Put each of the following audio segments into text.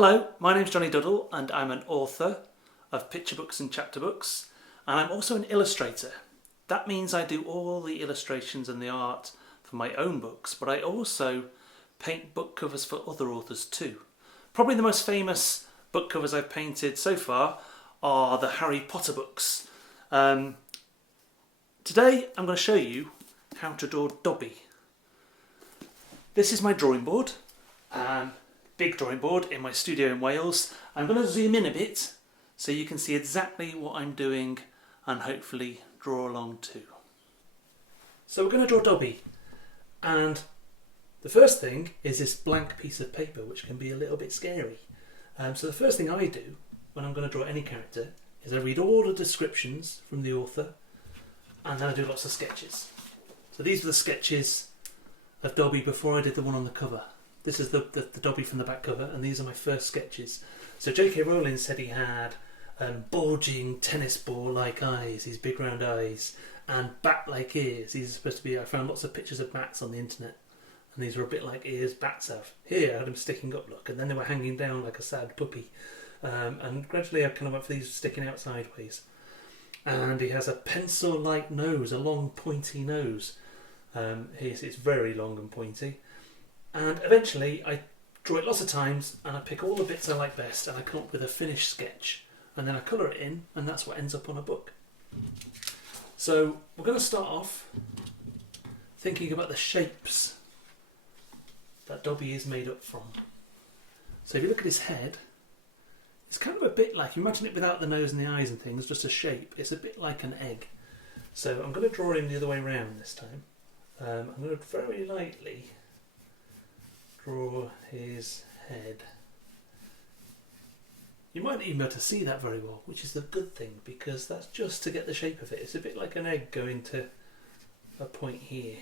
Hello, my name's Jonny Duddle and I'm an author of picture books and chapter books, and I'm also an illustrator. That means I do all the illustrations and the art for my own books, but I also paint book covers for other authors too. Probably the most famous book covers I've painted so far are the Harry Potter books. Today I'm going to show you how to draw Dobby. This is my drawing board. Big drawing board in my studio in Wales. I'm going to zoom in a bit so you can see exactly what I'm doing and hopefully draw along too. So we're going to draw Dobby, and the first thing is this blank piece of paper, which can be a little bit scary. So the first thing I do when I'm going to draw any character is I read all the descriptions from the author, and then I do lots of sketches. So these are the sketches of Dobby before I did the one on the cover. This is the Dobby from the back cover, and these are my first sketches. So J.K. Rowling said he had bulging tennis ball-like eyes, these big round eyes, and bat-like ears. These are supposed to be, I found lots of pictures of bats on the internet, and these were a bit like ears bats have. Here I had them sticking up, look, and then they were hanging down like a sad puppy. And gradually I kind of went for these sticking out sideways. And he has a pencil-like nose, a long pointy nose. It's very long and pointy. And eventually I draw it lots of times and I pick all the bits I like best and I come up with a finished sketch, and then I colour it in, and that's what ends up on a book. So we're going to start off thinking about the shapes that Dobby is made up from. So if you look at his head, it's kind of a bit like, you imagine it without the nose and the eyes and things, just a shape. It's a bit like an egg. So I'm going to draw him the other way around this time. I'm going to very lightly draw his head. You might not even be able to see that very well, which is the good thing, because that's just to get the shape of it. It's a bit like an egg going to a point here.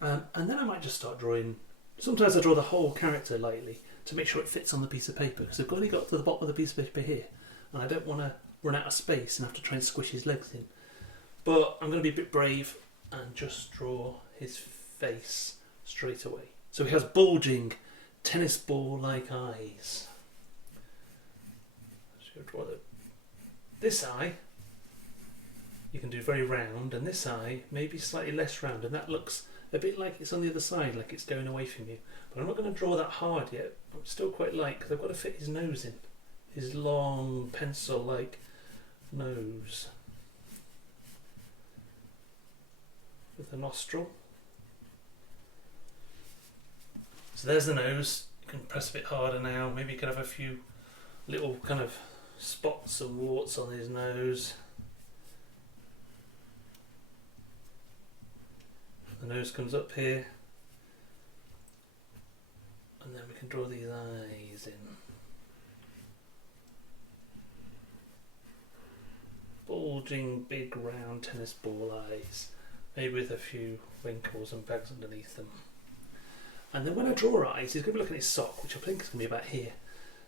And then I might just start drawing. Sometimes I draw the whole character lightly to make sure it fits on the piece of paper, because I've only got to the bottom of the piece of paper here, and I don't want to run out of space and have to try and squish his legs in. But I'm going to be a bit brave and just draw his face straight away. So he has bulging tennis ball-like eyes. So draw this eye you can do very round, and this eye maybe slightly less round, and that looks a bit like it's on the other side, like it's going away from you. But I'm not going to draw that hard yet. I'm still quite light because I've got to fit his nose in. His long pencil-like nose. With the nostril. So there's the nose. You can press a bit harder now. Maybe you could have a few little kind of spots and warts on his nose. The nose comes up here. And then we can draw these eyes in. Bulging, big, round tennis ball eyes. Maybe with a few wrinkles and bags underneath them. And then when I draw eyes, he's going to be looking at his sock, which I think is going to be about here.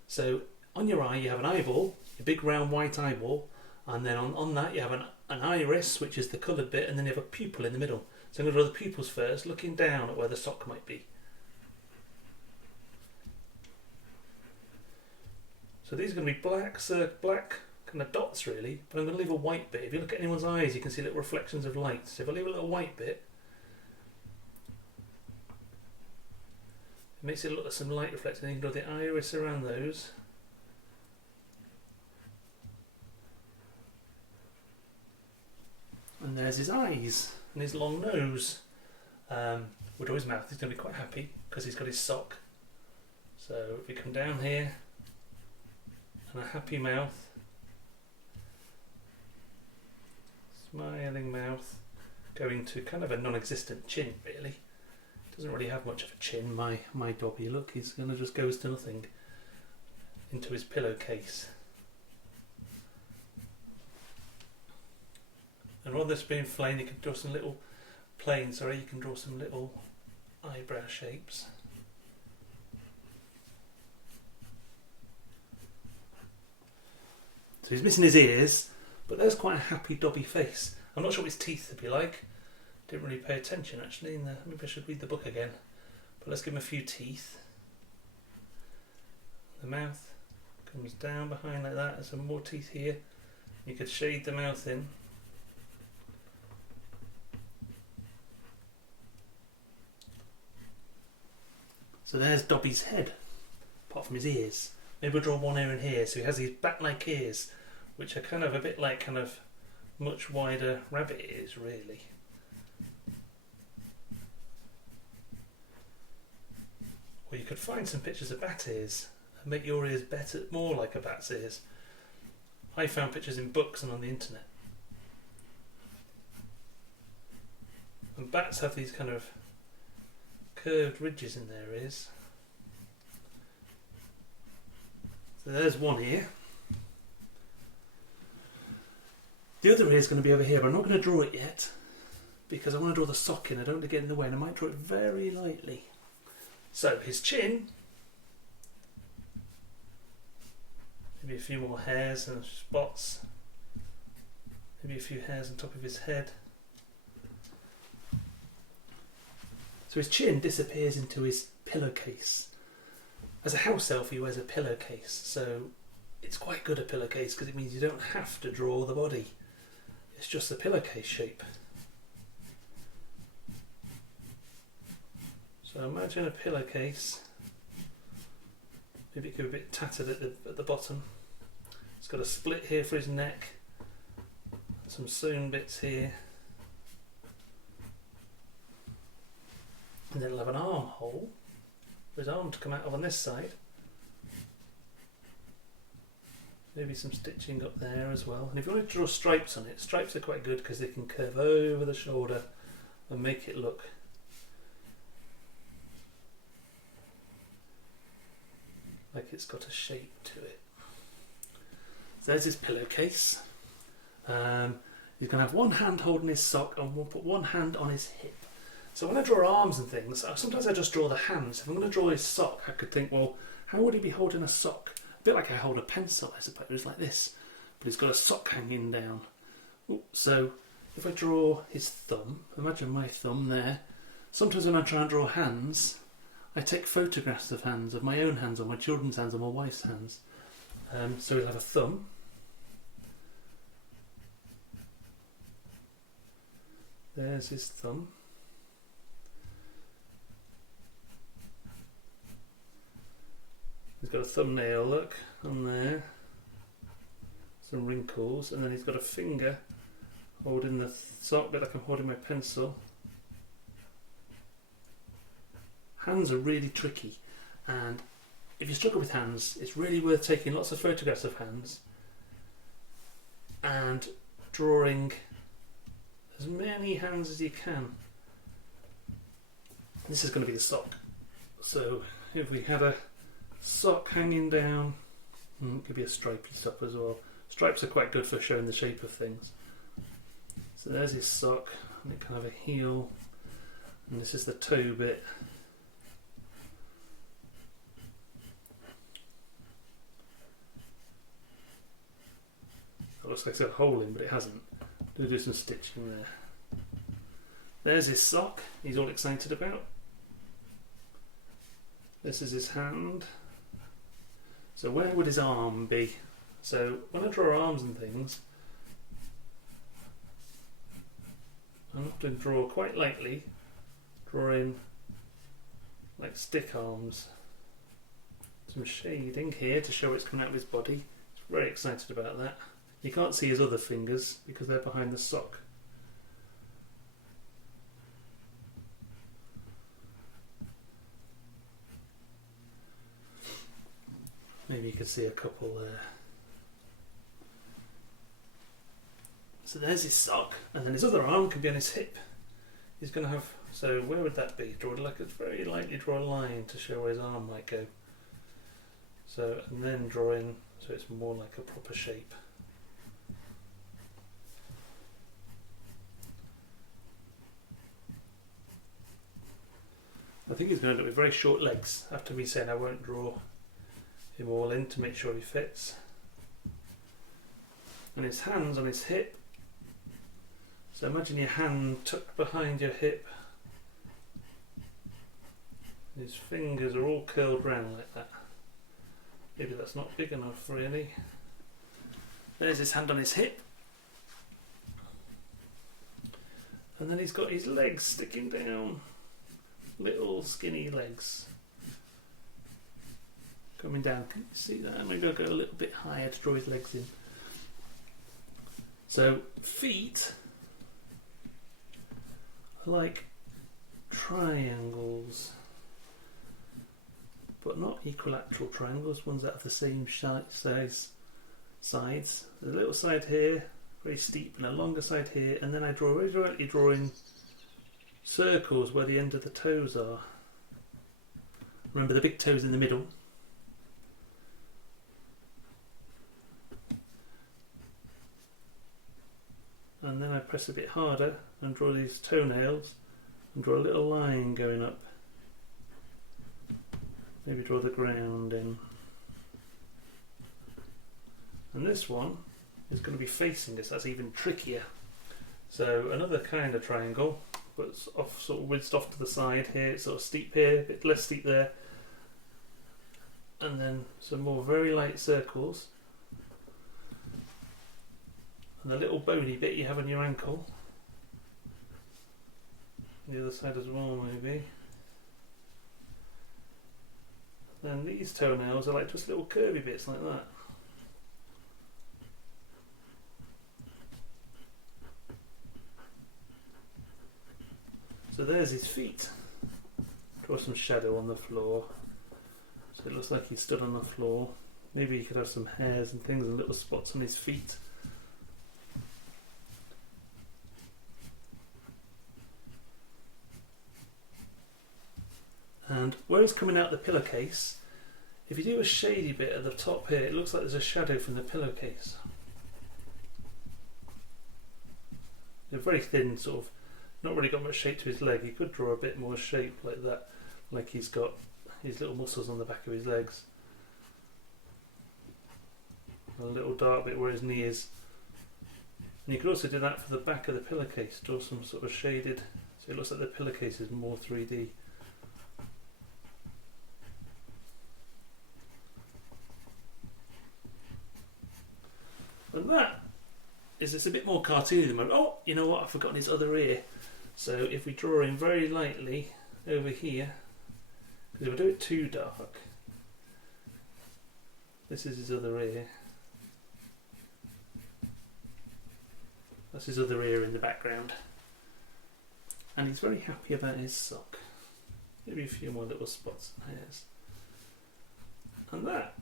So on your eye you have an eyeball, a big round white eyeball, and then on that you have an iris, which is the coloured bit, and then you have a pupil in the middle. So I'm going to draw the pupils first, looking down at where the sock might be. So these are going to be black kind of dots really, but I'm going to leave a white bit. If you look at anyone's eyes, you can see little reflections of light. So if I leave a little white bit, it makes it look like some light reflecting. You can draw the iris around those. And there's his eyes and his long nose. We'll draw his mouth. He's going to be quite happy because he's got his sock. So if we come down here, and a happy mouth, smiling mouth, going to kind of a non-existent chin really. Doesn't really have much of a chin, my Dobby. Look, he's going to just goes to nothing into his pillowcase. And rather than being plain, you can draw some little you can draw some little eyebrow shapes. So he's missing his ears, but there's quite a happy Dobby face. I'm not sure what his teeth would be like. Didn't really pay attention actually. Maybe I should read the book again. But let's give him a few teeth. the mouth comes down behind like that. There's some more teeth here. You could shade the mouth in. So there's Dobby's head, apart from his ears. Maybe we'll draw one ear in here, so he has these bat-like ears, which are kind of a bit like kind of much wider rabbit ears, really. Or you could find some pictures of bat ears and make your ears better, more like a bat's ears. I found pictures in books and on the internet. And bats have these kind of curved ridges in their ears. So there's one ear. The other ear is going to be over here, but I'm not going to draw it yet because I want to draw the sock in. I don't want to get in the way, and I might draw it very lightly. So his chin, maybe a few more hairs and spots, maybe a few hairs on top of his head. So his chin disappears into his pillowcase. As a house elf, he wears a pillowcase, so it's quite good, a pillowcase, because it means you don't have to draw the body. It's just the pillowcase shape. So imagine a pillowcase. Maybe it could be a bit tattered at the bottom. It's got a split here for his neck, some sewn bits here, and then it'll have an armhole for his arm to come out of on this side. Maybe some stitching up there as well. And if you want to draw stripes on it, stripes are quite good because they can curve over the shoulder and make it look like it's got a shape to it. So there's his pillowcase. He's going to have one hand holding his sock and we'll put one hand on his hip. So when I draw arms and things, sometimes I just draw the hands. If I'm going to draw his sock, I could think, well, how would he be holding a sock? A bit like I hold a pencil, I suppose, like this. But he's got a sock hanging down. So if I draw his thumb, imagine my thumb there. Sometimes when I try and draw hands, I take photographs of hands, of my own hands, or my children's hands, or my wife's hands. So we'll have a thumb. There's his thumb. He's got a thumbnail, look, on there. Some wrinkles, and then he's got a finger holding the sock, a bit like I'm holding my pencil. Hands are really tricky, and if you struggle with hands, it's really worth taking lots of photographs of hands and drawing as many hands as you can. This is going to be the sock. So if we had a sock hanging down, it could be a stripy sock as well. Stripes are quite good for showing the shape of things. So there's his sock, and it kind of a heel, and this is the toe bit. It looks like it's got a hole in, but it hasn't. We'll do some stitching there. There's his sock, he's all excited about. This is his hand. So where would his arm be? So when I draw arms and things, I often draw quite lightly, drawing like stick arms. Some shading here to show it's coming out of his body. He's very excited about that. You can't see his other fingers because they're behind the sock. Maybe you could see a couple there. So there's his sock, and then his other arm can be on his hip. He's going to have, so where would that be? Draw like a very lightly draw a line to show where his arm might go. So, and then draw in so it's more like a proper shape. I think he's going to end up with very short legs after me saying I won't draw him all in to make sure he fits. And his hands on his hip. So imagine your hand tucked behind your hip. His fingers are all curled round like that. Maybe that's not big enough really. There's his hand on his hip. And then he's got his legs sticking down. Little skinny legs. Coming down, can you see that? Maybe I'll go a little bit higher to draw his legs in. So, feet are like triangles, but not equilateral triangles, ones that have the same size sides. There's a little side here, very steep, and a longer side here, and then I draw very directly drawing circles where the end of the toes are. Remember the big toes in the middle. And then I press a bit harder and draw these toenails and draw a little line going up. Maybe draw the ground in. And this one is going to be facing us. That's even trickier. So another kind of triangle, but it's off, sort of winced off to the side here. It's sort of steep here, a bit less steep there. And then some more very light circles. And the little bony bit you have on your ankle. The other side as well, maybe. Then these toenails are like just little curvy bits like that. So there's his feet. Draw some shadow on the floor. So it looks like he stood on the floor. Maybe he could have some hairs and things and little spots on his feet. And where he's coming out the pillowcase, if you do a shady bit at the top here, it looks like there's a shadow from the pillowcase. They're very thin, sort of, not really got much shape to his leg. You could draw a bit more shape like that, like he's got his little muscles on the back of his legs. A little dark bit where his knee is. And you could also do that for the back of the pillowcase, draw some sort of shaded, so it looks like the pillowcase is more 3D. And that is, it's a bit more cartoony than my, oh, you know what, I've forgotten his other ear. So if we draw him very lightly over here, because if I do it too dark, this is his other ear. That's his other ear in the background. And he's very happy about his sock. Maybe a few more little spots and hairs. And that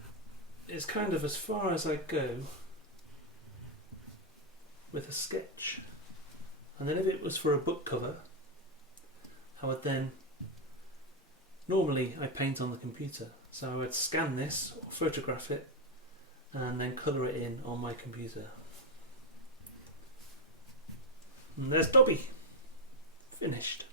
is kind of as far as I go with a sketch. And then if it was for a book cover, I would then, normally I paint on the computer, so I would scan this or photograph it and then colour it in on my computer. And there's Dobby, finished.